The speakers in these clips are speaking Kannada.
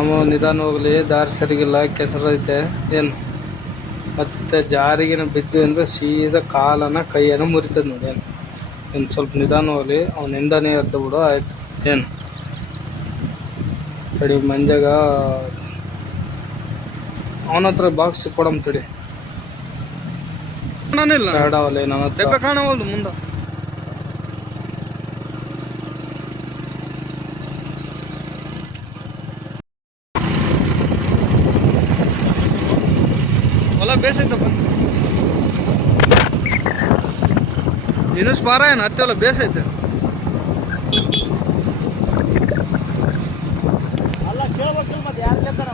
ಅಮ್ಮ ನಿಧಾನ ಹೋಗ್ಲಿ, ದಾರಿ ಸರಿಗಿಲ್ಲ, ಕೆಸರೈತೆ ಏನು ಮತ್ತೆ ಜಾರಿಗೆನ ಬಿದ್ದು ಅಂದರೆ ಸೀದಾ ಕಾಲನ ಕೈಯನ್ನು ಮುರಿತದೆ ನೋಡಿ. ಏನು ಸ್ವಲ್ಪ ನಿಧಾನ ಹೋಗ್ಲಿ, ಅವನಿಂದನೇ ಎದ್ದು ಬಿಡು ಆಯ್ತು. ಏನು ತಡಿ ಮಂಜಾಗ ಅವನ ಹತ್ರ ಬಾಕ್ಸ್ ಕೊಡಮ್ ತಡಿ. ಬೇಡವಲ್ಲ ನನ್ನ ಹತ್ರ ಕಾಣವಲ್ದು ಮುಂದೆ. ಹೊಲ ಬೇಸೈತಪ್ಪ, ಇನ್ನೂ ಸ್ಪಾರ ಏನು ಹತ್ತಿ ಹೊಲ ಬೇಸೈತೆ. ಅಲ್ಲ ಕೇಳ್ಬೇಕಿಲ್ಲ ಮತ್ತೆ ಯಾರು ಕೇಳ್ತಾರ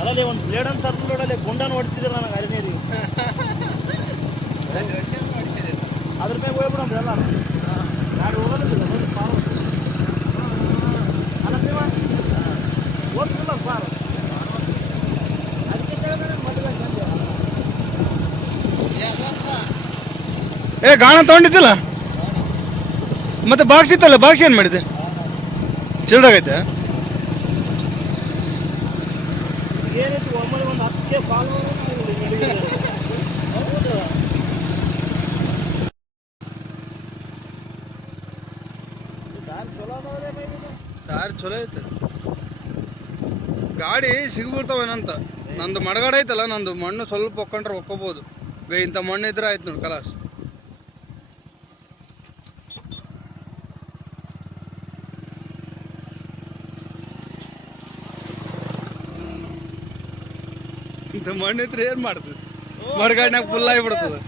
ಅಲ್ಲಲ್ಲಿ ಒಂದು ಬ್ಲೇಡ್ ಅಂತ ನೋಡಲ್ಲಿ ಗುಂಡನ ಹೊಡ್ತಿದ್ರು ನನಗೆ ಅರಿನೇರಿ ಅದ್ರ ಮೇಲೆ ಹೋಗ್ಬಿಡಮ್ ಎಲ್ಲ ಯಾರು ಹೋಗೋದಿಲ್ಲ ಅಲ್ಲ ಭೀಮ ಹೋಗ್ತಿಲ್ಲ ಸಾರ್ ಅದಕ್ಕೆ ಏ ಗಾಣ ತಗೊಂಡಿದ್ದಿಲ್ಲ ಮತ್ತೆ ಬಾಕ್ಸ್ ಇತ್ತಲ್ಲ, ಬಾಕ್ಸ್ ಏನು ಮಾಡಿದೆ? ಚಿಲ್ದಾಗೈತೆ ಏನೈತಿ ಒಮ್ಮೆ ಒಂದು 10 ಕಾಲು ದಾರಿ ಚಲೋ ಐತೆ. ಗಾಡಿ ಸಿಗ್ಬಿಡ್ತಾವೇನಂತ. ನಂದು ಮಡಗಾಡ ಐತಲ್ಲ, ನಂದು ಮಣ್ಣು ಸ್ವಲ್ಪ ಒಕ್ಕೊಂಡ್ರೆ ಒಕ್ಕೋಬೋದು. ಇಂಥ ಮಣ್ಣು ಇದ್ರೆ ಆಯ್ತು ನೋಡಿ ಕಲಾಸ್. ಇಂಥ ಮಣ್ಣು ಇದ್ರೆ ಏನು ಮಾಡ್ತದೆ, ಮಡಗಾಡಿನಾಗ ಫುಲ್ ಆಗಿಬಿಡ್ತದೆ.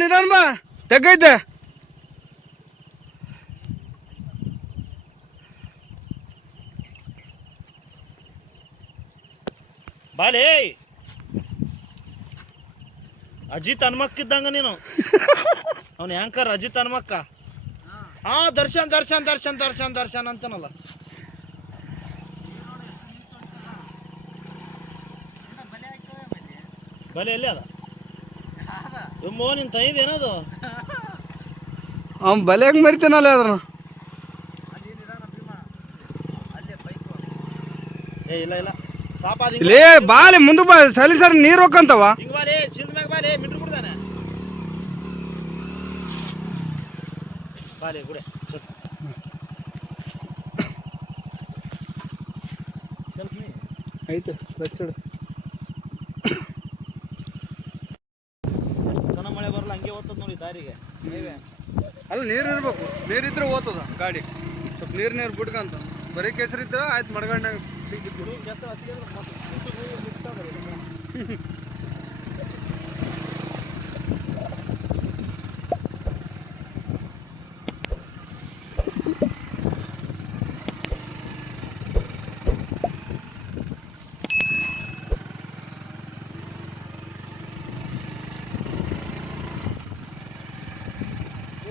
ನಿಧಾನ ಬಾ, ತೆಗೈತೆ. ಬಾಲೇ ಅಜಿತ್ ಹನುಮಕ್ಕಿದ್ದಂಗ ನೀನು. ಅವನು ಆಂಕರ್ ಅಜಿತ್ ಹನುಮಕ್ಕ. ಹಾ ದರ್ಶನ್ ದರ್ಶನ್ ದರ್ಶನ್ ದರ್ಶನ್ ದರ್ಶನ್ ಅಂತನಲ್ಲ. ಬಲೆ ಎಲ್ಲಿ ಅದ ಮೋ ನಿನ್ ತೈದೇನದು? ಅವ್ನು ಬಲೆ ಹೆಂಗೆ ಮರಿತಾನಲ್ಲ ಅದನ್ನು. ಏ ಇಲ್ಲ ಇಲ್ಲ ಲೇ ಬಾಲೆ ಮುಂದೆ ಬಾ, ಸಲಿ ಸರಿ ನೀರು ಹೋಗಂತವ. ಬಾಲೆ ಮಿಟ್ರು ಬಿಡ್ತಾನೆ ಬಾಲೆ ಗುಡೆ ಆಯ್ತು. ಚೆನ್ನಾಗಿ ಮಳೆ ಬರಲ್ಲ, ಹಂಗೆ ಓದ್ತದ ನೋಡಿ ದಾರಿಗೆ. ಅಲ್ಲ ನೀರು ಇರ್ಬೇಕು, ನೀರಿದ್ರೆ ಓದ್ತದ ಗಾಡಿ. ಸ್ವಲ್ಪ ನೀರು ಬಿಡ್ಕಂತ ಬರೀ ಕೆಸರಿದ್ರೆ ಆಯ್ತು. ಮಡಗಣ್ಣಾಗ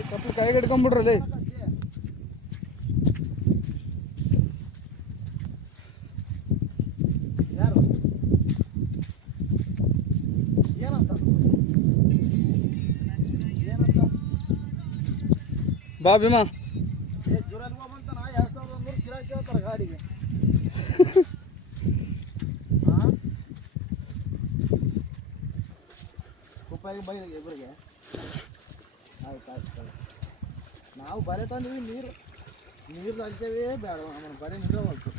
ಕಪ್ಪು ಕೈಗೆ ಹಿಡ್ಕೊಂಬಿಡ್ರಲ್ಲಿ. ಬಾ ಭೀಮಾ. ಗಾಡಿಗೆ ರೂಪಾಯಿಗೆ ಬೈಲಿಗೆ ಇಬ್ಬರಿಗೆ. ಆಯ್ತು ಆಯ್ತು, ನಾವು ಬರೆ ತಂದೀವಿ. ನೀರು ಹಾಕ್ತೇವೆ ಬೇಡ, ನಮ್ಮ ಬರೆ ನಿಲ್ಲವಲ್ತು.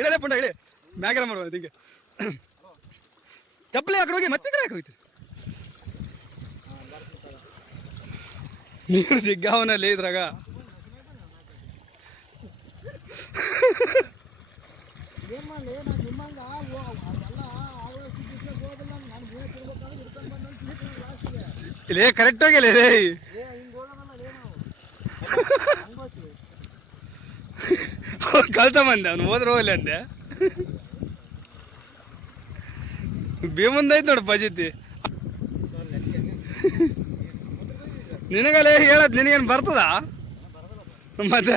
ಇಡಲೇ ಪುಂಡ ಇಳಿ ಮ್ಯಾಗೆಲ್ಲ ಮಾಡುವ ಹಿಂಗೆ. ಚಪ್ಪಲಿ ಆ ಕಡೆ ಹೋಗಿ ಮತ್ತೆ ಕಡೆ ಹೋಯ್ತು ನೀರು ಜಿಗ್ಗಾವನಲ್ಲಿ ಇದ್ರಾಗ ಇಲ್ಲೇ ಕರೆಕ್ಟ್ ಹೋಗಿಲ್ಲ ರೇ ಕಳ್ತ ಬಂದೆ ಅವ್ನು ಹೋದ್ರೆ ಹೋಗಲಿ ಅಂದೆ ಬೇಮುಂದೈತ್ ನೋಡು ಪಜಿತಿ ನಿನಗಲ್ಲೇ ಹೇಳದ್ ನಿನಗೇನು ಬರ್ತದ ಮತ್ತೆ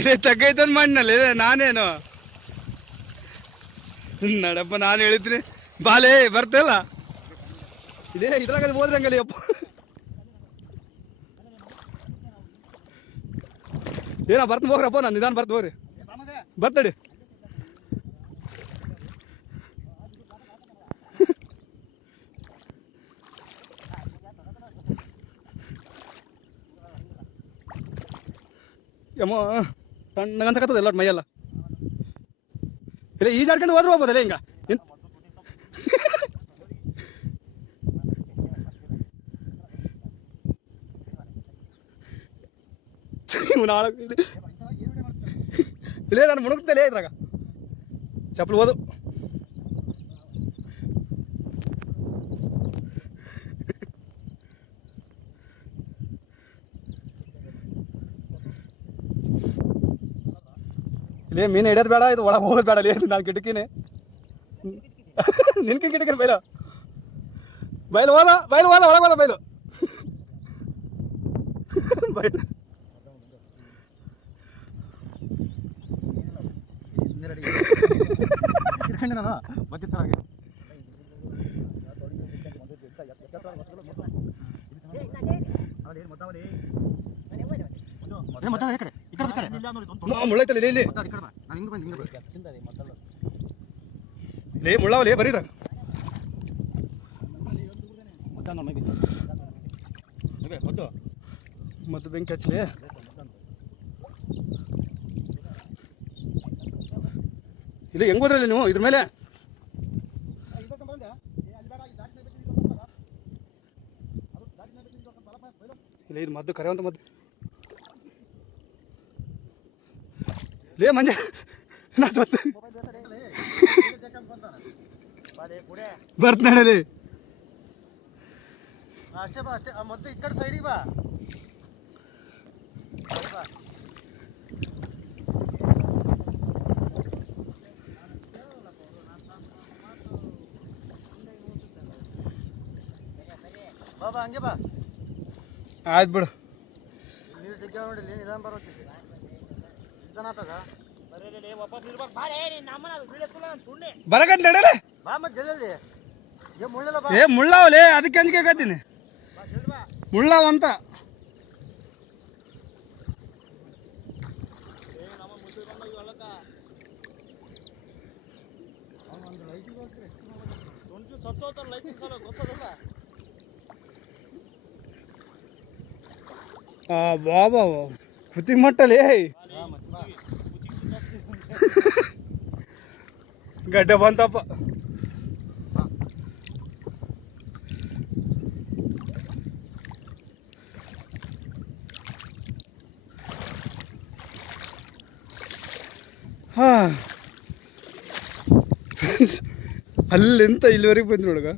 ಇದೇ ತಗ್ಗೈತಂದ್ ಮಣ್ಣಲ್ಲಿ ಇದೆ ನಾನೇನು ನಡಪ್ಪ ನಾನು ಹೇಳಿದ್ರಿ ಬಾಲೇ ಬರ್ತಲ್ಲ ಇದೇ ಇದ್ರಾಗ ಹೋದ್ರಂಗಲ್ಲಿ ಅಪ್ಪ ಏನ ಬರ್ತ ಹೋಗ್ರಪ್ಪ ನಾನು ನಿಧಾನ ಬರ್ತ ಹೋಗ್ರಿ ಬರ್ತಡಿ ಯಮ್ಮ ತಣ್ಣಗೆ ಅನ್ಸಕತ್ತದ ಎಲ್ಲ ಮೈಯೆಲ್ಲ ಇಲ್ಲ ಈಜಾಡ್ಕೊಂಡು ಹೋದ್ರೆ ಹೋಗ್ಬೋದಲ್ಲ ಹಿಂಗ ಇಲ್ಲೇ ನಾನು ಮುಣುಗ್ತಲೇ ಇದ್ರಾಗ ಚಪ್ಪಲು ಓದು ಇಲ್ಲೇ ಮೀನು ಹಿಡಿಯೋದು ಬೇಡ ಇದು ಒಳಗೆ ಹೋಗೋದು ಬೇಡ ಅಲ್ಲಿ ನಾನು ಕಿಟಕಿನೇ ನಿನ್ಕಿನ ಕಿಟಕಿನ ಬೈಲು ಬೈಲು ಹೋದ ಒಳಗೆ ಹೋದ ಬೈಲು ಬೈಲು ಮುಳ್ಳೈತಲ್ಲ ಇಲ್ಲಿ ಲೇ ಮುಳ್ಳವಲೇ ಬರೀದ್ರ ಮತ್ತು ಬೆಂಕಿ ಹಚ್ಚಲಿ ಇಲ್ಲಿ ಹೆಂಗ್ ಹೋದ್ರಲ್ಲಿ ನೀವು ಇದ್ರ ಮೇಲೆ ಇಲ್ಲ ಇದು ಮದ್ದು ಕರೆಯುವಂತ ಮದ್ದು ಲೇ ಮಂಜ ನಾ ಬರ್ತ ನಡಲಿ ಅಷ್ಟೇ ಬಾ ಅಷ್ಟೇ ಮದ್ದು ಈ ಕಡೆ ಸೈಡಿಗೆ ಬಾ ಬಾ ಹಂಗೆ ಬಾ ಆಯ್ತು ಬಿಡು ನೀರು ಜಗ್ಗ ನೋಡಿಲ್ಲ ನಿಧಾನ ಬರೋಕೆ ನಿಧಾನ ಆತದ ಬರಕಂತ ನಡಲೆ ಬಾ ಮತ್ತೆ ಜಲ್ದಿ ಮುಳ್ಳಲ್ಲ ಬಾ ಏ ಮುಳ್ಳವಲೇ ಅದಕ್ಕೆ ಅಂಜಿಕೆ ಕತ್ತೀನಿ ಮುಳ್ಳವ ಅಂತ ಬಾಬಾ ಕುತಿ ಮಟ್ಟಲೇ ಗಡ್ಡೆ ಬಂತಪ್ಪ ಹಾ ಅಲ್ಲಿಂತ ಇಲ್ಲಿವರೆಗೆ ಬಂದ್ರು ಹುಡುಗ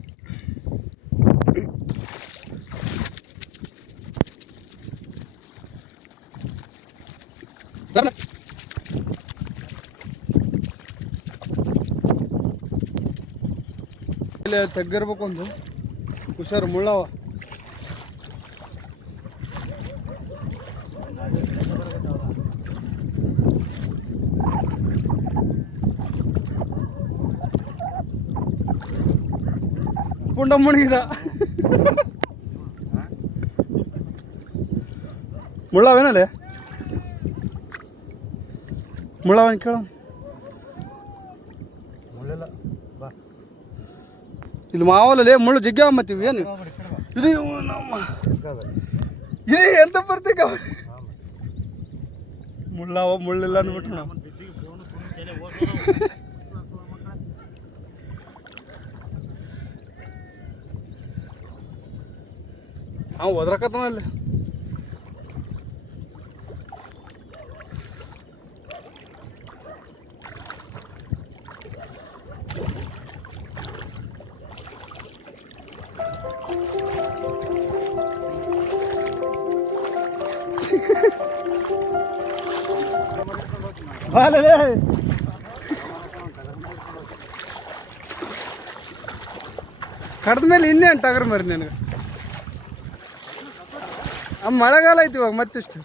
ಇಲ್ಲಿ ತೆಗ್ದಿರ್ಬೇಕು ಒಂದು ಹುಷಾರು ಮುಳ್ಳವ ಪುಂಡ ಮುಣಗಿದ ಮುಳ್ಳವೇನಲ್ಲಿ ಮುಳ್ಳವನ್ ಕೇಳ ಮುಳ್ಳಿಲ್ಲ ಬಾ ಇಲ್ಲಿ ಮಾವಲಲ್ಲಿ ಮುಳ್ಳು ಜಗ್ಗಿ ಮತ್ತೀವಿ ಏನು ಇದು ನಮ್ಮ ಏ ಎಂತ ಬರ್ತೀಗ ಮುಳ್ಳವ ಮುಳ್ಳಿಲ್ಲ ಅಂದ್ಬಿಟ್ರು ನಾವು ಅವ ಒದ್ರಕತ್ತನ ಅಲ್ಲಿ ಕಡ್ದ ಮೇಲೆ ಇನ್ನೇ ಟಗರ್ ಮರಿ ನನಗೆ ಮಳೆಗಾಲ ಐತಿ ಇವಾಗ ಮತ್ತಿಷ್ಟು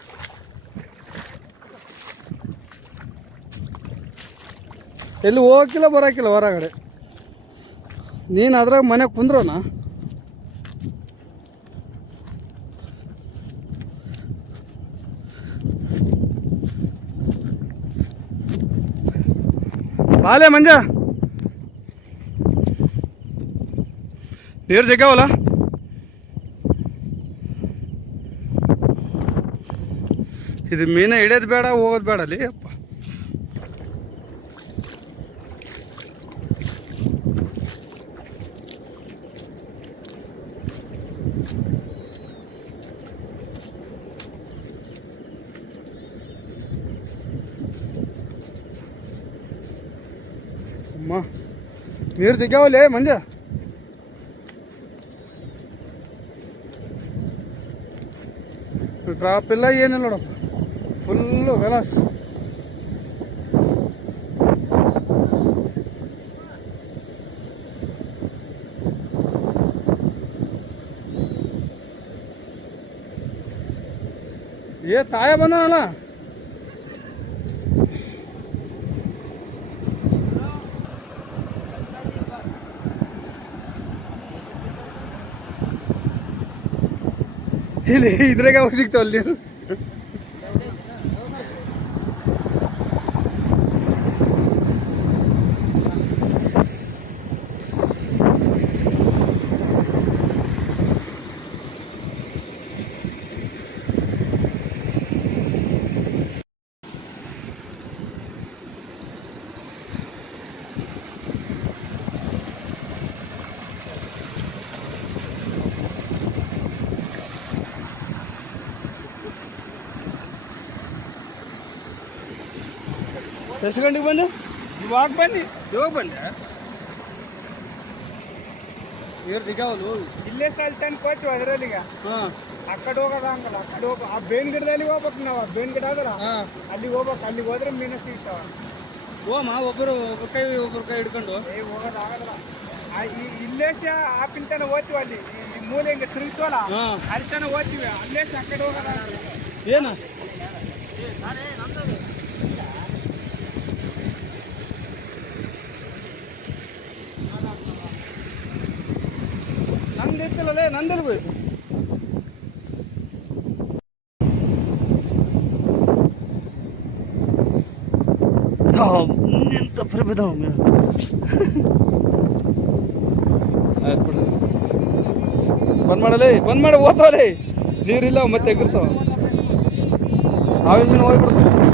ಎಲ್ಲಿ ಹೋಗಕ್ಕಿಲ್ಲ ಬರೋಕ್ಕಿಲ್ಲ ಹೊರಗಡೆ ನೀನು ಅದ್ರಾಗ ಮನೆ ಕುಂದ್ರೋಣ ಬಾಲೆ ಮಂಜ ನೀರು ಜಗ್ಗಾವಲ್ಲ ಇದು ಮೀನ ಹಿಡಿಯೋದು ಬೇಡ ಹೋಗೋದು ಬೇಡ ಅಲ್ಲಿ ಅಪ್ಪ ಅಮ್ಮ ನೀರು ಜಗ್ಗಾವಲ್ಲೇ ಮಂಜ ಡ್ರಾಪ್ ಇಲ್ಲ ಏನಿಲ್ಲ ನೋಡಪ್ಪ ಫುಲ್ಲು ಗಲಾಸ್ ಏ ತಾಯ ಬಂದನಲ್ಲ ಇಲ್ಲಿ ಇದ್ರಾಗ ಹೋಗಿ ಸಿಗ್ತಾವಲ್ಲ ನೀರು ಎಷ್ಟು ಗಂಟೆಗೆ ಬಂದು ಇವಾಗ ಬನ್ನಿ ಇವಾಗ ಬಂದೆ ನೀರು ದಿಗಾವಲು ಇಲ್ಲೇ ಸಾಲ್ ತನಕ ಹೋಯ್ತು ಅದ್ರಲ್ಲಿಗ ಹಾಂ ಆ ಕಡೆ ಹೋಗೋದ ಹಂಗಲ್ಲ ಆ ಕಡೆ ಹೋಗ ಆ ಬೇನ್ ಗಿಡದಲ್ಲಿ ಹೋಗ್ಬೇಕು ನಾವು ಆ ಬೇನ್ ಗಿಡ ಅದಲ್ಲ ಹಾಂ ಅಲ್ಲಿಗೆ ಹೋಗ್ಬೇಕು ಅಲ್ಲಿಗೆ ಹೋದ್ರೆ ಮೀನು ಸಿಗ್ತಾವ ಓಮ ಒಬ್ಬರು ಒಬ್ಬರ ಕೈ ಹಿಡ್ಕೊಂಡು ಏ ಹೋಗೋದಾಗಲ್ಲ ಇಲ್ಲೇ ಆ ಪಿಂತನ ಹೋಗ್ತೀವಿ ಅಲ್ಲಿ ಈ ಮೂಲೆ ಹಿಂಗೆ ತಿರುಗ್ತವಲ್ಲ ಹಾಂ ಅಲ್ಲಿ ತನಕ ಹೋಗ್ತೀವಿ ಅಲ್ಲೇ ಆ ಕಡೆ ಹೋಗೋದ ಏನು ನಂದು ಇತ್ತಲ್ಲೇ ನಂದಲ್ಲಿ ಹೋಯ್ತು ಎಂತ ಪ್ರಭೇದ ಬಂದ್ ಮಾಡಲೇ ಬಂದ್ ಮಾಡಿ ಓದ್ತಾವಲೇ ನೀರಿಲ್ಲ ಮತ್ತೆ ಎಗಿರ್ತಾವ ಆವಿನ ಮೀನು ಹೋಗ್ಬಿಡ್ತಾವ